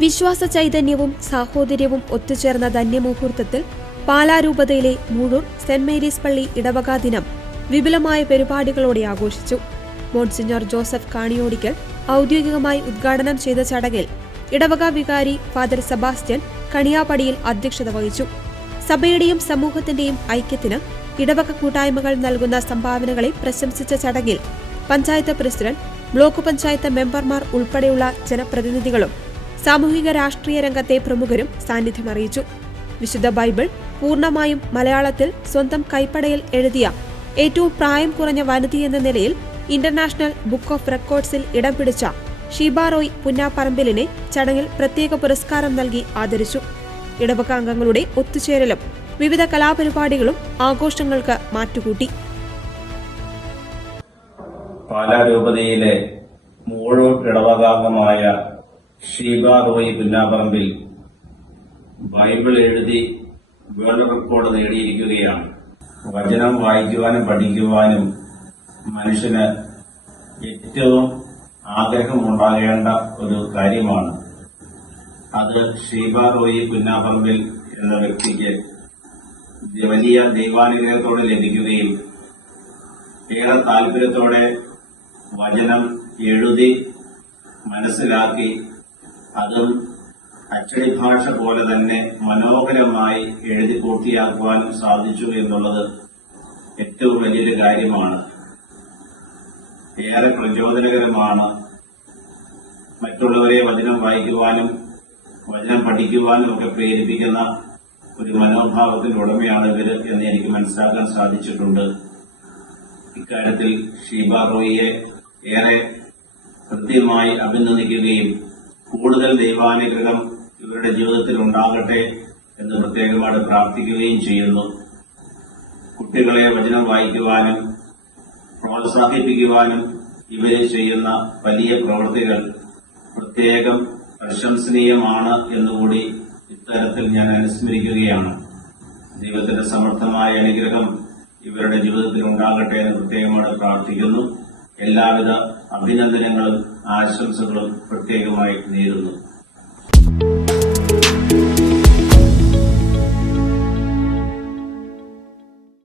വിശ്വാസ ചൈതന്യവും സാഹോദര്യവും ഒത്തുചേർന്ന ധന്യമുഹൂർത്തത്തിൽ പാലാരൂപതയിലെ മൂഴൂർ സെന്റ് മേരീസ് പള്ളി ഇടവക ദിനം വിപുലമായ പരിപാടികളോടെ ആഘോഷിച്ചു. മോൺസിഞ്ഞോർ ജോസഫ് കാണിയോടിക്കൽ ഔദ്യോഗികമായി ഉദ്ഘാടനം ചെയ്ത ചടങ്ങിൽ ഇടവക വികാരി ഫാദർ സെബാസ്റ്റ്യൻ കണിയാപടിയിൽ അധ്യക്ഷത വഹിച്ചു. സഭയുടെയും സമൂഹത്തിന്റെയും ഐക്യത്തിന് ഇടവക കൂട്ടായ്മകൾ നൽകുന്ന സംഭാവനകളെ പ്രശംസിച്ച ചടങ്ങിൽ പഞ്ചായത്ത് പ്രസിഡന്റ്, ബ്ലോക്ക് പഞ്ചായത്ത് മെമ്പർമാർ ഉൾപ്പെടെയുള്ള ജനപ്രതിനിധികളും സാമൂഹിക രാഷ്ട്രീയ രംഗത്തെ പ്രമുഖരും സാന്നിധ്യമറിയിച്ചു. വിശുദ്ധ ബൈബിൾ പൂർണ്ണമായും മലയാളത്തിൽ സ്വന്തം കൈപ്പടയിൽ എഴുതിയ ഏറ്റവും പ്രായം കുറഞ്ഞ വനിതയെന്ന നിലയിൽ ഇന്റർനാഷണൽ ബുക്ക് ഓഫ് റെക്കോർഡ്സിൽ ഇടം പിടിച്ച ഷീബ റോയ് പുന്നാപ്പറമ്പിലിനെ ചടങ്ങിൽ പ്രത്യേക പുരസ്കാരം നൽകി ആദരിച്ചു. ഇടവക അംഗങ്ങളുടെ ഒത്തുചേരലും വിവിധ കലാപരിപാടികളും ആഘോഷങ്ങൾക്ക് മാറ്റുകൂട്ടി. പാലാരൂപതയിലെ മൂഴൂർ ഇടവകാംഗമായ ഷീബ റോയ് പുന്നാപ്പറമ്പിൽ ബൈബിൾ എഴുതി വേൾഡ് റെക്കോർഡ് നേടിയിരിക്കുകയാണ്. വചനം വായിക്കുവാനും പഠിക്കുവാനും മനുഷ്യന് ഏറ്റവും ആഗ്രഹമുണ്ടാകേണ്ട ഒരു കാര്യമാണ്. അത് ഷീബ റോയ് പുന്നാപ്പറമ്പിൽ എന്ന വ്യക്തിക്ക് വലിയ ദൈവാനുഗ്രഹത്തോടെ ലഭിക്കുകയും ഏറെ താല്പര്യത്തോടെ വചനം എഴുതി മനസ്സിലാക്കി അതും അച്ചടി ഭാഷ പോലെ തന്നെ മനോഹരമായി എഴുതി പൂർത്തിയാക്കുവാനും സാധിച്ചു എന്നുള്ളത് ഏറ്റവും വലിയൊരു കാര്യമാണ്. ഏറെ പ്രചോദനകരമാണ്. മറ്റുള്ളവരെ വചനം വായിക്കുവാനും വചനം പഠിക്കുവാനും ഒക്കെ പ്രേരിപ്പിക്കുന്ന ഒരു മനോഭാവത്തിന്റെ ഉടമയാണ് ഇവര് എന്ന് എനിക്ക് മനസ്സിലാക്കാൻ സാധിച്ചിട്ടുണ്ട്. ഇക്കാര്യത്തിൽ ഷീബ റോയിയെ ഏറെ കൃത്യമായി അഭിനന്ദിക്കുകയും കൂടുതൽ ദൈവാനുഗ്രഹം ഇവരുടെ ജീവിതത്തിൽ ഉണ്ടാകട്ടെ എന്ന് പ്രത്യേകമായി പ്രാർത്ഥിക്കുകയും ചെയ്യുന്നു. കുട്ടികളെ വചനം വായിക്കുവാനും പ്രോത്സാഹിപ്പിക്കുവാനും ഇവരെ ചെയ്യുന്ന വലിയ പ്രവൃത്തികൾ പ്രത്യേകം പ്രശംസനീയമാണ് എന്നുകൂടി ഇത്തരത്തിൽ ഞാൻ അനുസ്മരിക്കുകയാണ്. ദൈവത്തിന്റെ സമർത്ഥമായ അനുഗ്രഹം ഇവരുടെ ജീവിതത്തിൽ ഉണ്ടാകട്ടെ എന്ന് പ്രത്യേകമായി പ്രാർത്ഥിക്കുന്നു. എല്ലാവിധ അഭിനന്ദനങ്ങളും ആശംസകളും പ്രത്യേകമായി നേരുന്നു.